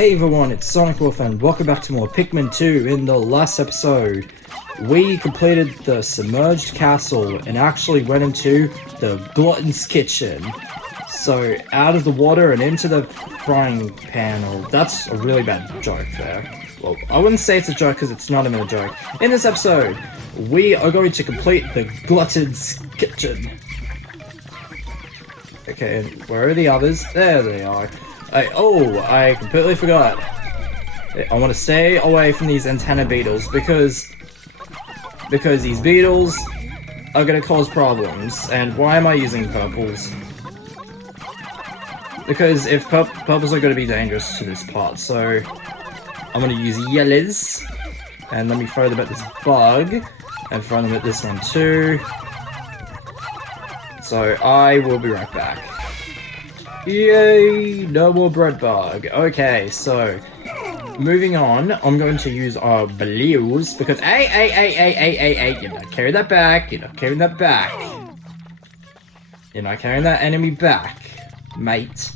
Hey everyone, it's Sonic Wolf and welcome back to more Pikmin 2. In the last episode, we completed the submerged castle and actually went into the glutton's kitchen. So, out of the water and into the frying pan, or that's a really bad joke there. Well, I wouldn't say it's a joke because it's not even a joke. In this episode, we are going to complete the glutton's kitchen. Okay, and where are the others? There they are. I completely forgot. I want to stay away from these antenna beetles because these beetles are going to cause problems. And why am I using purples? Because if purples are going to be dangerous to this part, so I'm going to use yellows. And let me throw them at this bug, and throw them at this one too. So I will be right back. Yay! No more Breadbug. Okay, so moving on, I'm going to use our blues because you're not carrying that back. You're not carrying that back. You're not carrying that enemy back, mate.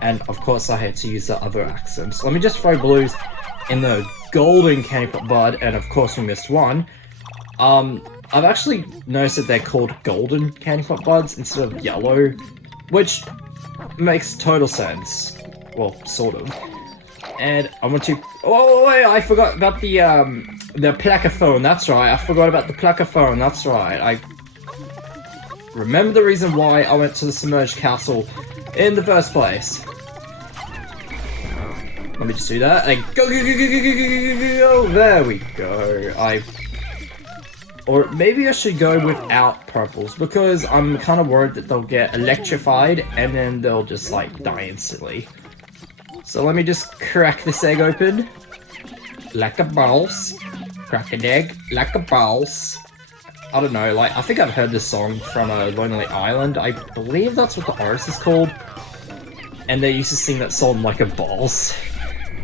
And of course, I had to use the other accent. So let me just throw blues in the golden Candypop Bud, and of course we missed one. I've actually noticed that they're called golden Candypop Buds instead of yellow, which makes total sense. Well, sort of. And I want to... Oh, wait, I forgot about the placaphone, that's right. I forgot about the placaphone, that's right. I remember the reason why I went to the submerged castle in the first place. Let me just do that. Go. There we go. Or maybe I should go without purples, because I'm kind of worried that they'll get electrified and then they'll just, like, die instantly. So let me just crack this egg open. Like a balls. Crack an egg like a balls. I don't know, like, I think I've heard this song from a Lonely Island. I believe that's what the artist is called. And they used to sing that song like a balls.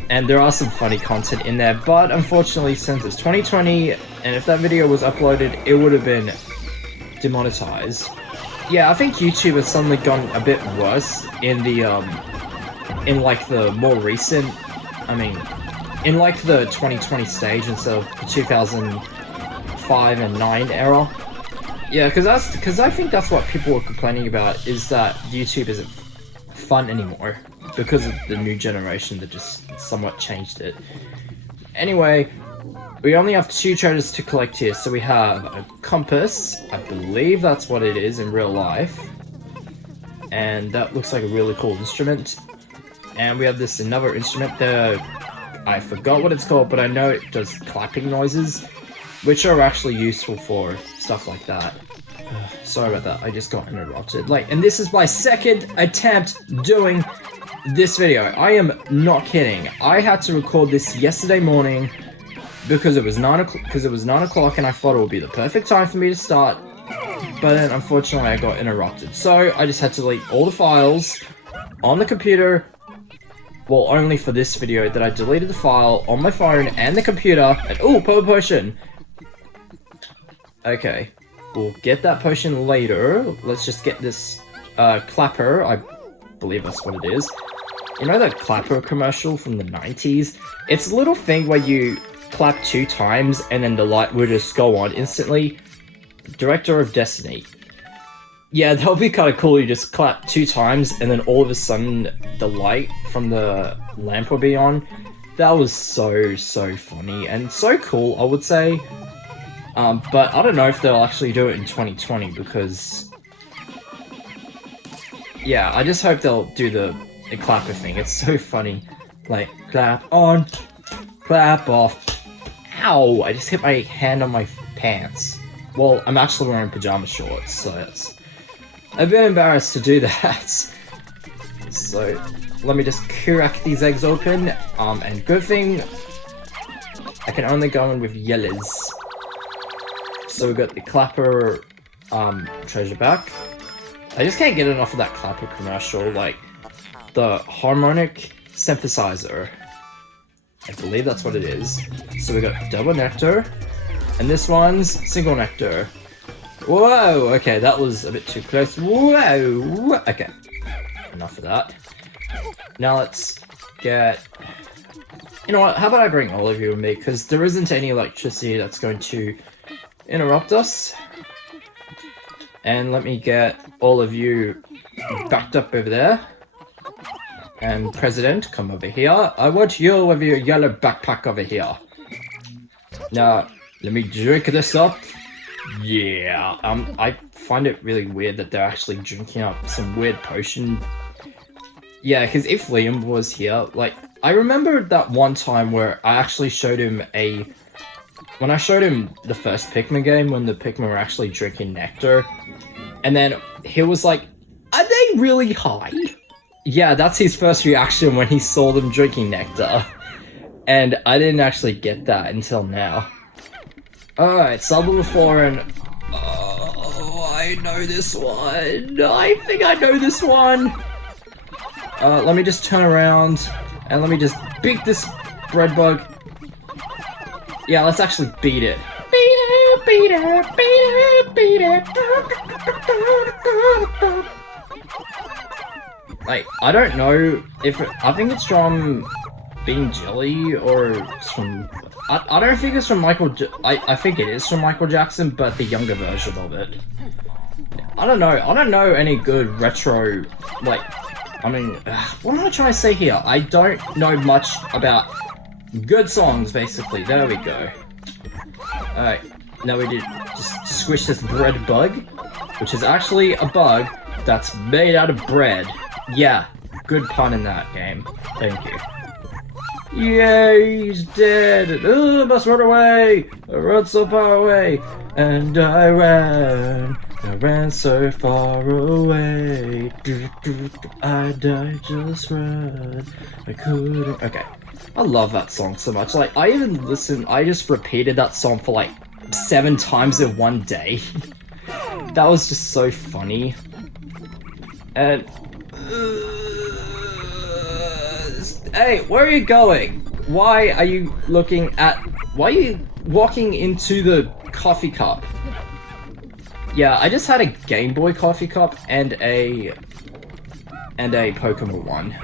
And there are some funny content in there, but unfortunately, since it's 2020, and if that video was uploaded, it would have been demonetized. Yeah, I think YouTube has suddenly gotten a bit worse in the, in like the more recent, in like the 2020 stage instead of the 2005 and 9 era. Yeah, because I think that's what people were complaining about, is that YouTube isn't fun anymore. Because of the new generation that just somewhat changed it. Anyway, we only have 2 treasures to collect here. So we have a compass. I believe that's what it is in real life. And that looks like a really cool instrument. And we have this another instrument there. I forgot what it's called, but I know it does clapping noises, which are actually useful for stuff like that. Sorry about that, I just got interrupted. And this is my second attempt doing this video. I am not kidding. I had to record this yesterday morning because it was 9 o'clock and I thought it would be the perfect time for me to start, but then unfortunately I got interrupted. So I just had to delete all the files on the computer. Well, only for this video that I deleted the file on my phone and the computer. And ooh, purple potion. Okay, we'll get that potion later. Let's just get this clapper. I believe that's what it is. You know that clapper commercial from the 90s? It's a little thing where you clap 2 times and then the light will just go on instantly. Director of Destiny. Yeah, that would be kind of cool. You just clap 2 times and then all of a sudden the light from the lamp will be on. That was so funny and so cool, I would say. But I don't know if they'll actually do it in 2020 because... Yeah, I just hope they'll do the clapper thing. It's so funny. Like, clap on, clap off. Ow! I just hit my hand on my pants. Well, I'm actually wearing pajama shorts, so it's a bit embarrassed to do that. So, let me just crack these eggs open. And good thing I can only go in with yellows. So we got the clapper treasure back. I just can't get enough of that clapper commercial, like the Harmonic Synthesizer. I believe that's what it is. So we got double nectar, and this one's single nectar. Whoa, okay, that was a bit too close. Whoa, okay. Enough of that. Now let's get You know what, how about I bring all of you with me, because there isn't any electricity that's going to interrupt us. And let me get all of you backed up over there. And President, come over here. I want you with your yellow backpack over here. Now, let me drink this up. Yeah, I find it really weird that they're actually drinking up some weird potion. Yeah, because if Liam was here, like, I remember that one time where I actually showed him when I showed him the first Pikmin game, when the Pikmin were actually drinking nectar, and then he was like, are they really high? Yeah, that's his first reaction when he saw them drinking nectar. And I didn't actually get that until now. Alright, sub-level 4 and... Oh, I know this one. I think I know this one. Let me just turn around and let me just beat this Breadbug. Yeah, let's actually beat it. Beat it, beat it, beat it, beat it. Like, I don't know if I think it's from Being Jelly or it's from... I don't think it's from I think it is from Michael Jackson, but the younger version of it. I don't know. I don't know any good retro, like... I mean, what am I trying to say here? I don't know much about good songs, basically. There we go. Alright, now we did just squish this Breadbug, which is actually a bug that's made out of bread. Yeah, good pun in that game. Thank you. Yay, he's dead! Oh, I must run away! I run so far away! And I ran so far away. I died, just ran. I couldn't. Okay. I love that song so much. Like, I just repeated that song for like 7 times in one day. That was just so funny. And... hey, where are you going? Why are you why are you walking into the coffee cup? Yeah, I just had a Game Boy coffee cup and a Pokemon one.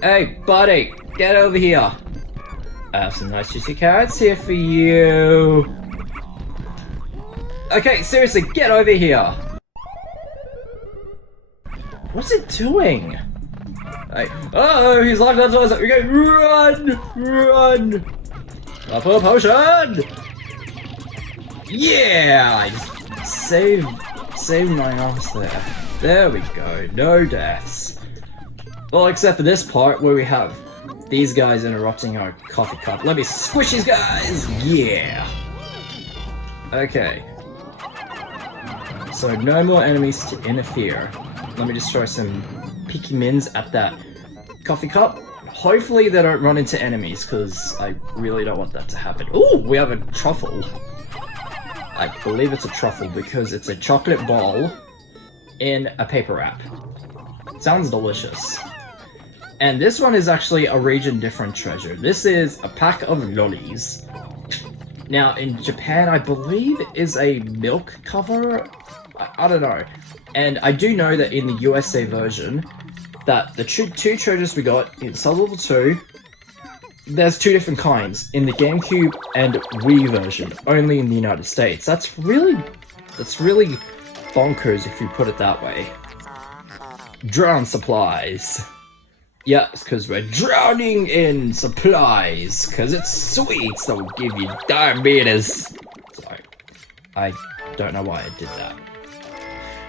Hey, buddy, get over here. I have some nice juicy carrots here for you. Okay, seriously, get over here. What's it doing? Hey. Oh, he's locked onto us. We go, run! Up a potion! Yeah! I just saved my ass there. There we go, no deaths. Well, except for this part where we have these guys interrupting our coffee cup. Let me squish these guys! Yeah! Okay. So no more enemies to interfere. Let me just throw some Pikmins at that coffee cup. Hopefully they don't run into enemies, because I really don't want that to happen. Ooh, we have a truffle. I believe it's a truffle because it's a chocolate ball in a paper wrap. Sounds delicious. And this one is actually a region different treasure. This is a pack of lollies. Now, in Japan, I believe is a milk cover. I don't know. And I do know that in the USA version, that the two treasures we got in Sub-Level 2, there's 2 different kinds. In the GameCube and Wii version, only in the United States. That's really bonkers if you put it that way. Drown supplies. Yeah, it's because we're drowning in supplies, because it's sweets that will give you diabetes. Sorry, I don't know why I did that.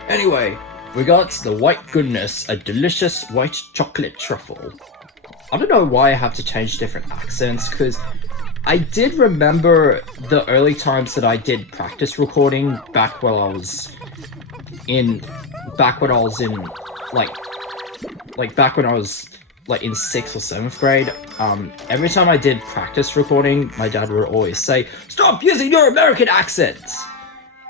Anyway, we got the white goodness, a delicious white chocolate truffle. I don't know why I have to change different accents, because I did remember the early times that I did practice recording back when I was in, back when I was in 6th or 7th grade. Every time I did practice recording, my dad would always say, "Stop using your American accent!"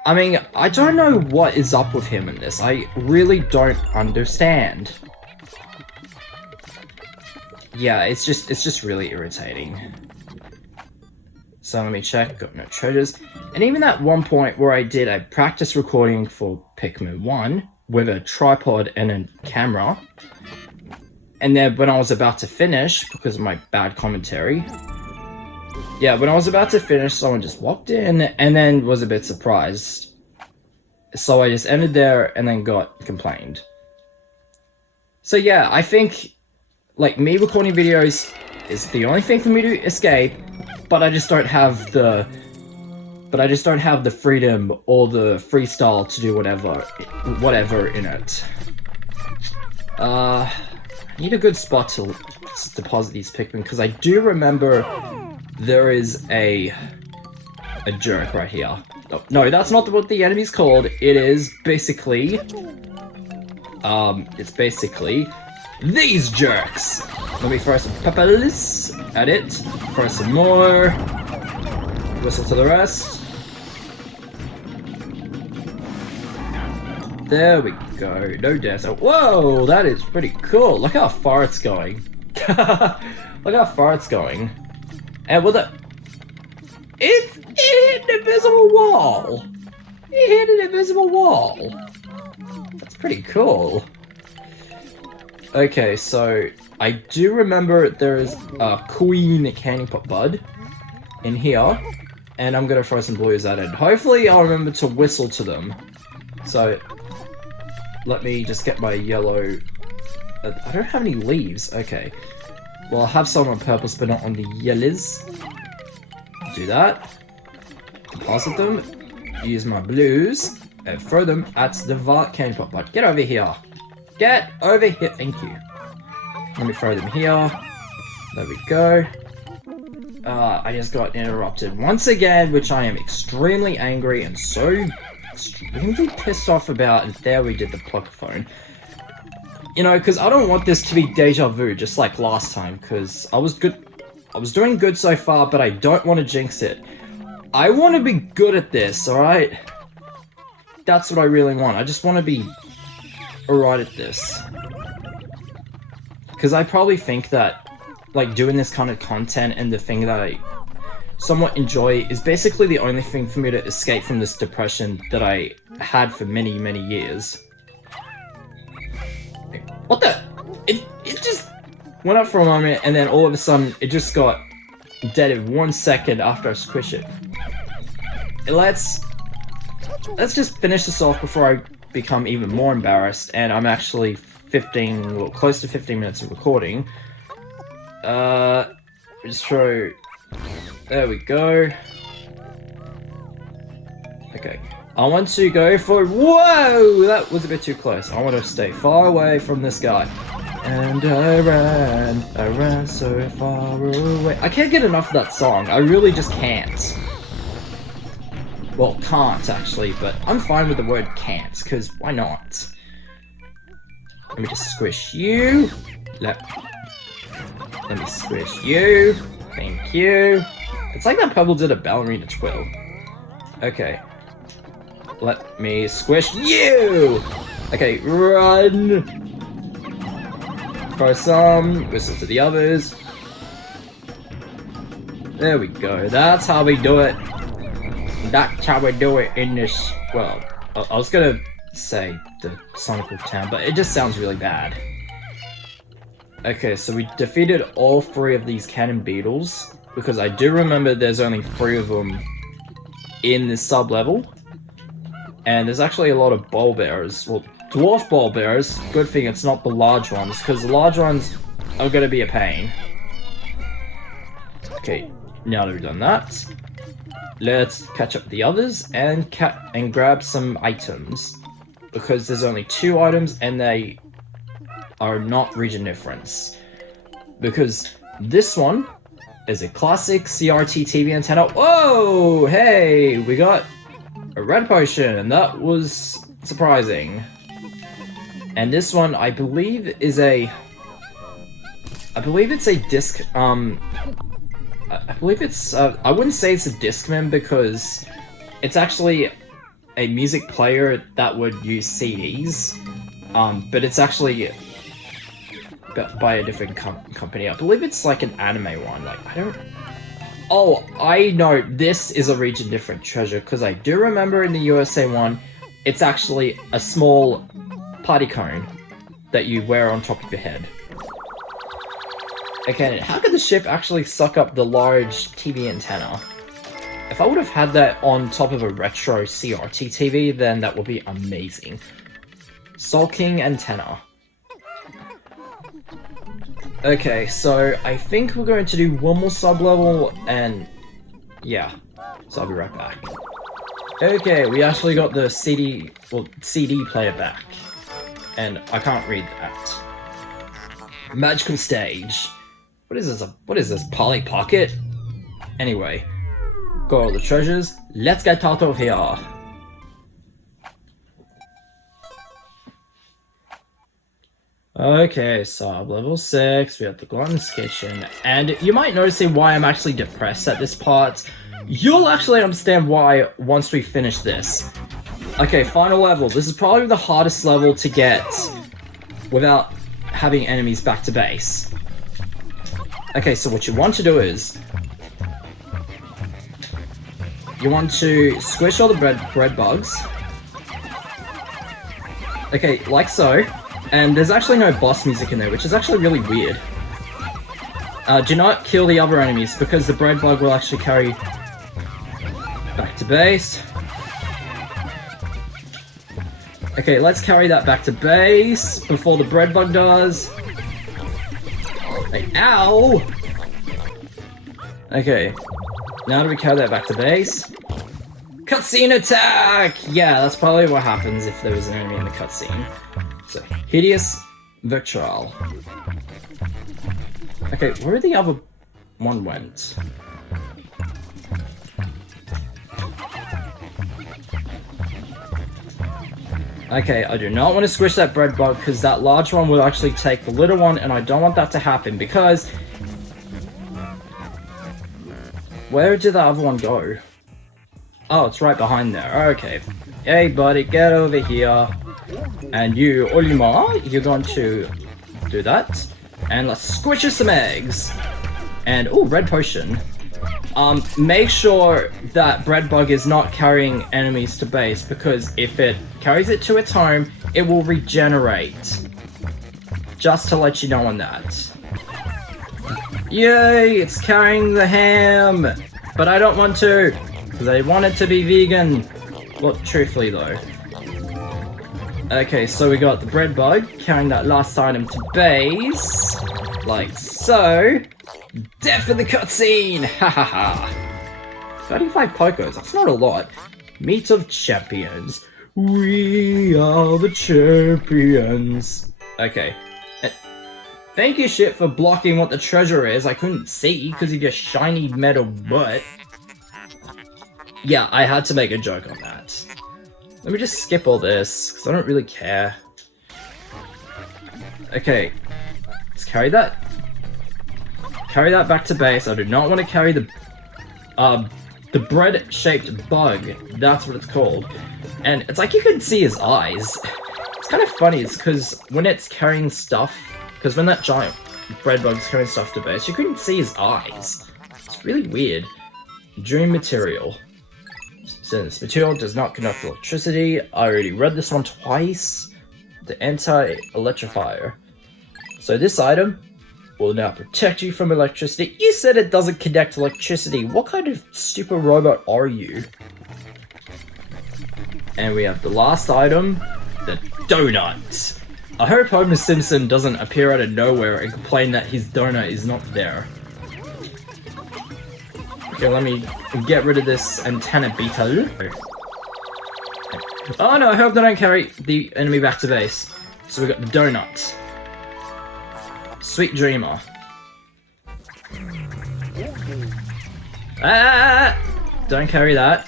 I mean, I don't know what is up with him in this. I really don't understand. Yeah, it's just really irritating. So let me check, got no treasures. And even at one point where I did a practice recording for Pikmin 1 with a tripod and a camera, And then when I was about to finish, because of my bad commentary, yeah, when I was about to finish, someone just walked in and then was a bit surprised. So I just ended there and then got complained. So yeah, I think, like, me recording videos is the only thing for me to escape, but I just don't have the freedom or the freestyle to do whatever in it. I need a good spot to deposit these Pikmin, because I do remember there is a jerk right here. Oh, no, that's not what the enemy's called. It is basically... it's basically these jerks. Let me throw some peppers at it. Throw some more. Whistle to the rest. There we go. No deaths. Oh, whoa, that is pretty cool. Look how far it's going. Look how far it's going. And with it hit an invisible wall. It hit an invisible wall. That's pretty cool. Okay, so I do remember there is a Queen Candypop Bud in here, and I'm gonna throw some blues at it. Hopefully I'll remember to whistle to them. So let me just get my yellow... I don't have any leaves. Okay. Well, I'll have some on purpose, but not on the yellows. Do that. Deposit them. Use my blues. And throw them at the Candypop Bud. Get over here. Get over here. Thank you. Let me throw them here. There we go. I just got interrupted once again, which I am extremely angry and so extremely pissed off about. And there we did the plug phone. You know, because I don't want this to be deja vu, just like last time, because I was doing good so far, but I don't want to jinx it. I want to be good at this, alright? That's what I really want. I just want to be alright at this. Because I probably think that, like, doing this kind of content and the thing that I somewhat enjoy is basically the only thing for me to escape from this depression that I had for many, many years. What the? It just went up for a moment, and then all of a sudden, it just got dead in 1 second after I squish it. Let's just finish this off before I become even more embarrassed, and I'm actually close to 15 minutes of recording. Just throw... There we go. Okay. I want to go for... Whoa! That was a bit too close. I want to stay far away from this guy. And I ran so far away. I can't get enough of that song. I really just can't. Well, can't, actually, but I'm fine with the word can't, because why not? Let me just squish you. Let me squish you. Thank you. It's like that Pebble did a ballerina twirl. Okay. Let me squish you! Okay, run! Throw some, whistle to the others. There we go, that's how we do it. That's how we do it in this... Well, I was gonna say the Sonic of Town, but it just sounds really bad. Okay, so we defeated all 3 of these cannon beetles, because I do remember there's only 3 of them in this sub-level. And there's actually a lot of ball bearers. Well, dwarf ball bearers. Good thing it's not the large ones, because the large ones are going to be a pain. Okay, now that we've done that, let's catch up with the others and grab some items. Because there's only 2 items and they are not region difference. Because this one is a classic CRT TV antenna. Whoa! Hey! We got a red potion, and that was surprising. And this one, I believe, is a... I believe it's a disc... I believe it's... I wouldn't say it's a Discman, because it's actually a music player that would use CDs. But it's actually by a different company. I believe it's like an anime one. Like, I don't... Oh, I know, this is a region different treasure, because I do remember in the USA one, it's actually a small party cone that you wear on top of your head. Okay, how could the ship actually suck up the large TV antenna? If I would have had that on top of a retro CRT TV, then that would be amazing. Sulking Antenna. Okay, so I think we're going to do one more sub-level, and yeah, so I'll be right back. Okay, we actually got the CD player back, and I can't read that. Magical stage. What is this? What is this? Polly Pocket? Anyway, got all the treasures. Let's get out of here. Okay, so level 6, we have the Glutton's Kitchen, and you might notice why I'm actually depressed at this part. You'll actually understand why once we finish this. Okay, final level. This is probably the hardest level to get without having enemies back to base. Okay, so what you want to do is you want to squish all the bread bugs. Okay, like so. And there's actually no boss music in there, which is actually really weird. Do not kill the other enemies, because the bread bug will actually carry back to base. Okay, let's carry that back to base before the bread bug does. Like, ow! Okay, now do we carry that back to base? Cutscene attack! Yeah, that's probably what happens if there was an enemy in the cutscene. So, hideous victual. Okay, where the other one went? Okay, I do not want to squish that bread bug because that large one will actually take the little one, and I don't want that to happen because... Where did the other one go? Oh, it's right behind there. Okay. Hey, buddy, get over here. And you, Olimar, you're going to do that. And let's squish some eggs. And, oh, red potion. Make sure that Breadbug is not carrying enemies to base, because if it carries it to its home, it will regenerate. Just to let you know on that. Yay, it's carrying the ham! But I don't want to, because I want it to be vegan. Well, truthfully though. Okay, so we got the bread bug carrying that last item to base, like so. Death in the cutscene! Ha ha ha! 35 Pokos, that's not a lot. Meet of champions. We are the champions. Okay. Thank you, shit, for blocking what the treasure is. I couldn't see because of your shiny metal butt. Yeah, I had to make a joke on that. Let me just skip all this, because I don't really care. Okay. Let's carry that. Carry that back to base. I do not want to carry the bread-shaped bug. That's what it's called. And it's like you can see his eyes. It's kind of funny, it's because when it's carrying stuff, because when that giant bread bug's carrying stuff to base, you couldn't see his eyes. It's really weird. Dream material. Since material does not conduct electricity, I already read this one twice. The anti-electrifier. So this item will now protect you from electricity. You said it doesn't conduct electricity. What kind of stupid robot are you? And we have the last item, the donut. I hope Homer Simpson doesn't appear out of nowhere and complain that his donut is not there. Okay, let me get rid of this antenna beetle. Oh no, I hope they don't carry the enemy back to base. So we got the donut. Sweet Dreamer. Ah! Don't carry that.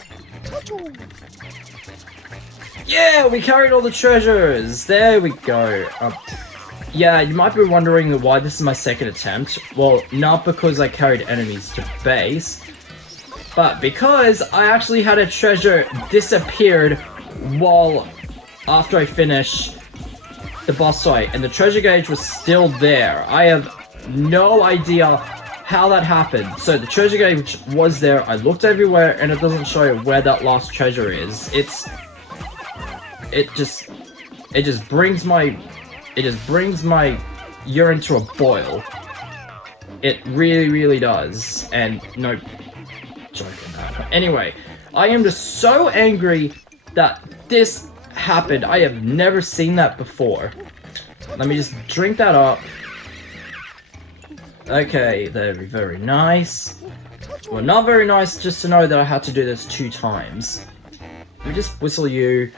Yeah, we carried all the treasures! There we go. Yeah, you might be wondering why this is my second attempt. Well, not because I carried enemies to base, but because I actually had a treasure disappeared after I finished the boss fight, and the treasure gauge was still there. I have no idea how that happened. So the treasure gauge was there, I looked everywhere, and it doesn't show where that last treasure is. It just brings my urine to a boil. It really, really does. And no joking that. Anyway, I am just so angry that this happened. I have never seen that before. Let me just drink that up. Okay, very, very nice. Well, not very nice just to know that I had to do this 2 times. Let me just whistle you.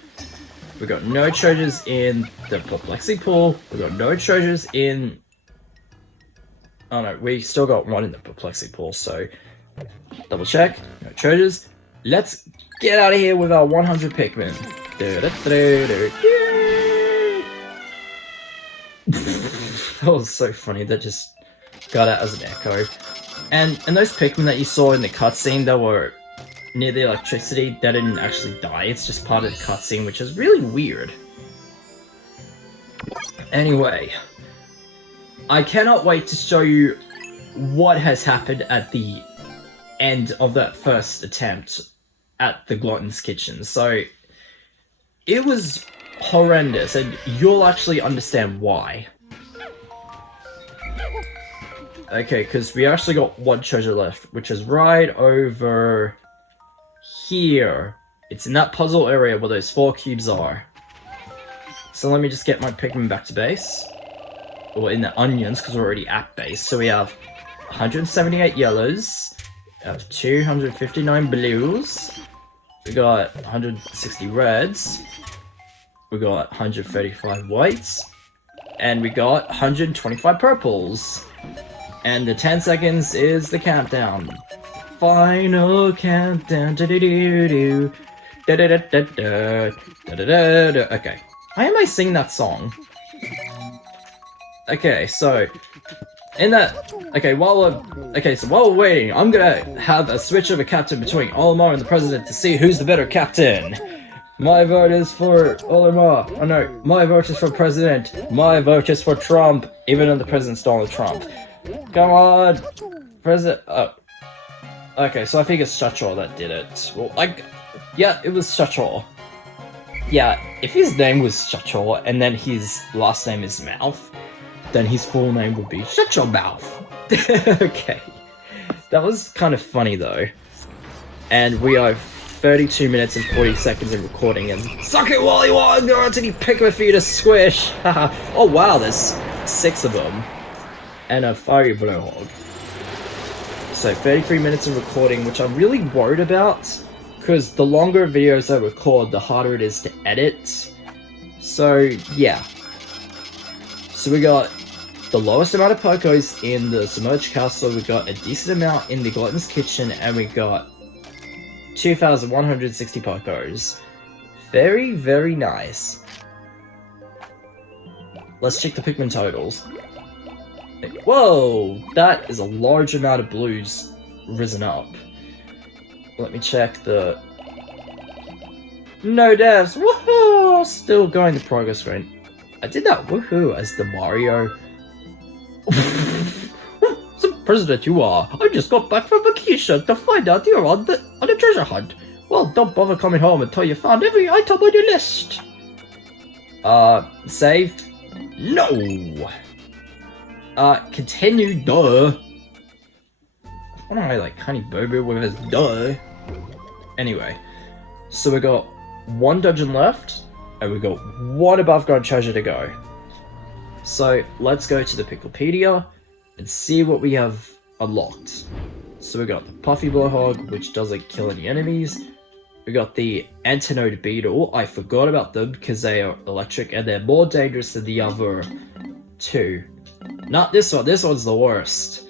We got no treasures in the perplexity pool. We got no treasures in... Oh no, we still got 1 in the perplexity pool, so... Double check. No treasures. Let's get out of here with our 100 Pikmin. That was so funny. That just got out as an echo. And those Pikmin that you saw in the cutscene that were near the electricity, that didn't actually die. It's just part of the cutscene, which is really weird. Anyway, I cannot wait to show you what has happened at the end of that first attempt at the Glutton's Kitchen. So, it was horrendous, and you'll actually understand why. Okay, because we actually got 1 treasure left, which is right over here. It's in that puzzle area where those 4 cubes are. So let me just get my Pikmin back to base. Or in the onions, because we're already at base. So we have 178 yellows. We have 259 blues. We got 160 reds. We got 135 whites. And we got 125 purples. And the 10 seconds is the countdown. Final countdown. Da-da-da-da-da. Da-da-da-da-da. Da-da-da-da. Okay. Why am I singing that song? Okay, so in that, so while we're waiting, I'm gonna have a switch of a captain between Olimar and the president to see who's the better captain. My vote is for Olimar. Oh no, my vote is for president. My vote is for Trump, even though the president's Donald Trump. Come on, president. Oh, okay, so I think it's Chachaw that did it. Well, yeah, it was Chachaw. Yeah, if his name was Chachaw and then his last name is Mouth, then his full name would be Shut Your Mouth. Okay. That was kind of funny though. And we are 32 minutes and 40 seconds in recording and suck it Wally Wong, there aren't any Pikmin for you to squish. Oh wow, there's 6 of them. And a fiery blowhog. So 33 minutes of recording, which I'm really worried about. Because the longer videos I record, the harder it is to edit. So, yeah. So we got the lowest amount of Pokos in the Submerged Castle, we got a decent amount in the Glutton's Kitchen, and we got 2,160 Pokos. Very, very nice. Let's check the Pikmin totals. Whoa! That is a large amount of blues risen up. Let me check the... No deaths! Woohoo! Still going the progress screen. I did that woohoo as the Mario. Some president you are. I just got back from vacation to find out you're on a treasure hunt. Well, don't bother coming home until you found every item on your list. Saved? No! Continue, duh. Why don't I like Honey Boo Boo with his duh? Anyway, so we got 1 dungeon left, and we got 1 above ground treasure to go. So let's go to the Picklepedia and see what we have unlocked. So we got the Puffy Blowhog, which doesn't kill any enemies. We got the Antinode Beetle. I forgot about them because they are electric and they're more dangerous than the other 2. Not this one. This one's the worst.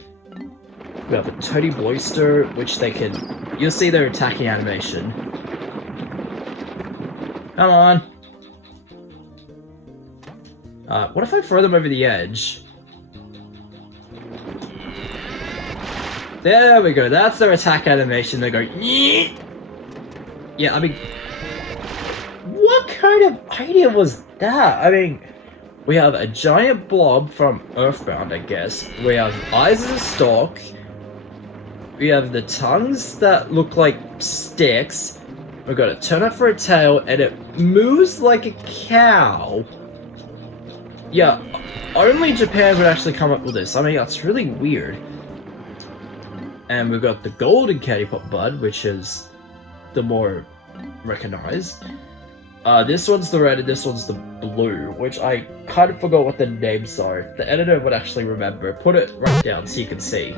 We have a Toady Bloister, which they can... You'll see their attacking animation. Come on. What if I throw them over the edge? There we go. That's their attack animation. They go... Yeet! Yeah, I mean... What kind of idea was that? I mean... We have a giant blob from Earthbound, I guess. We have eyes as a stalk. We have the tongues that look like sticks. We've got a turnip for a tail, and it moves like a cow. Yeah, only Japan would actually come up with this. I mean, that's really weird. And we've got the golden Candypop Bud, which is the more recognized. This one's the red and this one's the blue, which I kind of forgot what the names are. The editor would actually remember. Put it right down so you can see.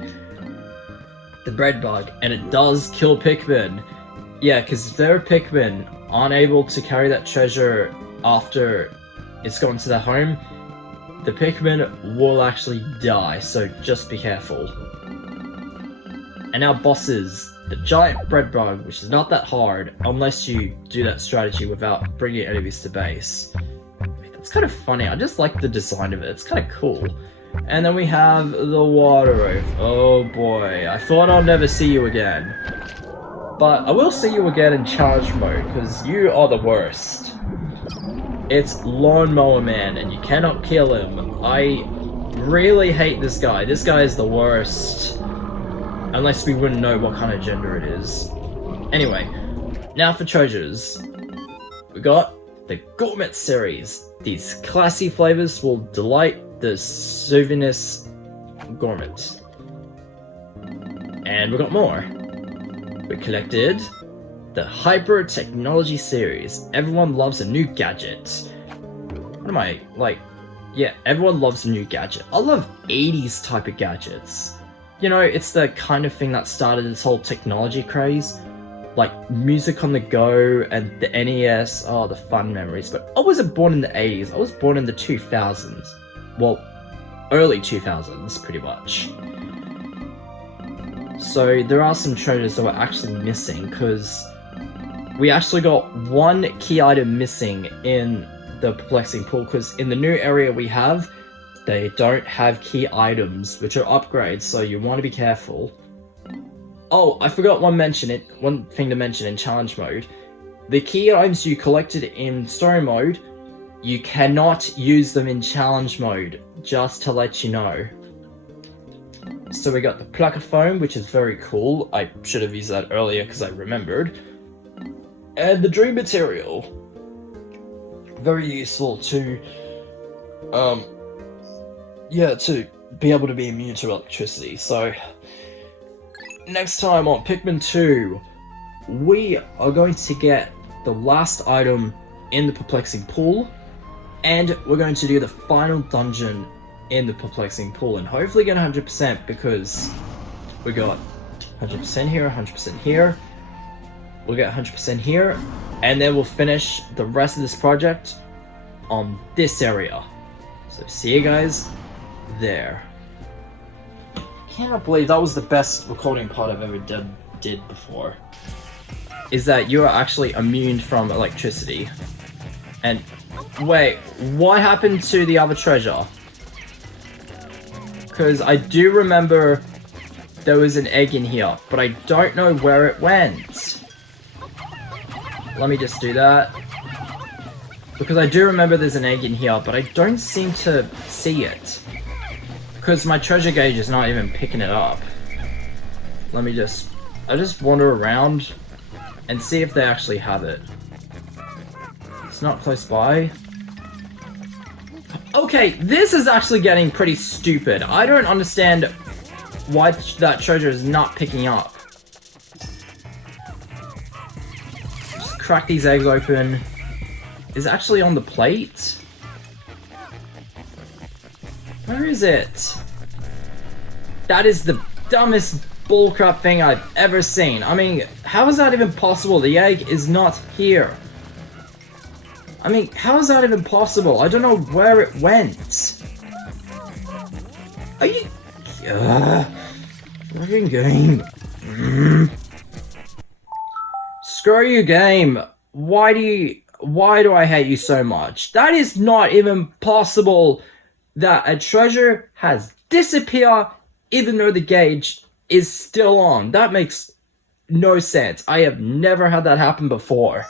The Breadbug, and it does kill Pikmin. Yeah, because if their Pikmin aren't able to carry that treasure after it's gone to their home, the Pikmin will actually die, so just be careful. And our bosses, the giant Breadbug, which is not that hard unless you do that strategy without bringing enemies to base. That's kind of funny. I just like the design of it. It's kind of cool. And then we have the Water Oath. Oh boy, I thought I'll never see you again. But I will see you again in challenge mode, because you are the worst. It's Lawnmower Man, and you cannot kill him. I really hate this guy. This guy is the worst. Unless we wouldn't know what kind of gender it is. Anyway, now for treasures. We got the Gourmet series. These classy flavors will delight the souvenirist gourmet. And we got more. We collected the Hyper Technology series. Everyone loves a new gadget. What am I, like... Yeah, everyone loves a new gadget. I love 80s type of gadgets. You know, it's the kind of thing that started this whole technology craze. Like, music on the go and the NES, oh, the fun memories. But I wasn't born in the 80s, I was born in the 2000s. Well, early 2000s, pretty much. So there are some treasures that we're actually missing, because we actually got one key item missing in the Perplexing Pool, because in the new area we have, they don't have key items, which are upgrades, so you want to be careful. Oh, I forgot one thing to mention in challenge mode. The key items you collected in story mode, you cannot use them in challenge mode, just to let you know. So we got the Placophone, which is very cool. I should have used that earlier because I remembered. And the Dream Material. Very useful to, to be able to be immune to electricity. So, next time on Pikmin 2, we are going to get the last item in the Perplexing Pool, and we're going to do the final dungeon in the Perplexing Pool, and hopefully get 100% because we got 100% here, 100% here, we'll get 100% here, and then we'll finish the rest of this project on this area. So see you guys there. Cannot believe that was the best recording part I've ever did before. Is that you are actually immune from electricity. And wait, what happened to the other treasure? Because I do remember there was an egg in here, but I don't know where it went. Let me just do that. Because I do remember there's an egg in here, but I don't seem to see it. Because my treasure gauge is not even picking it up. I'll just wander around and see if they actually have it. It's not close by. Okay, this is actually getting pretty stupid. I don't understand why that treasure is not picking up. Just crack these eggs open. Is it actually on the plate? Where is it? That is the dumbest bullcrap thing I've ever seen. I mean, how is that even possible? The egg is not here. I mean, how is that even possible? I don't know where it went. Are you... fucking game. Screw you, game. Why do I hate you so much? That is not even possible that a treasure has disappeared even though the gauge is still on. That makes no sense. I have never had that happen before.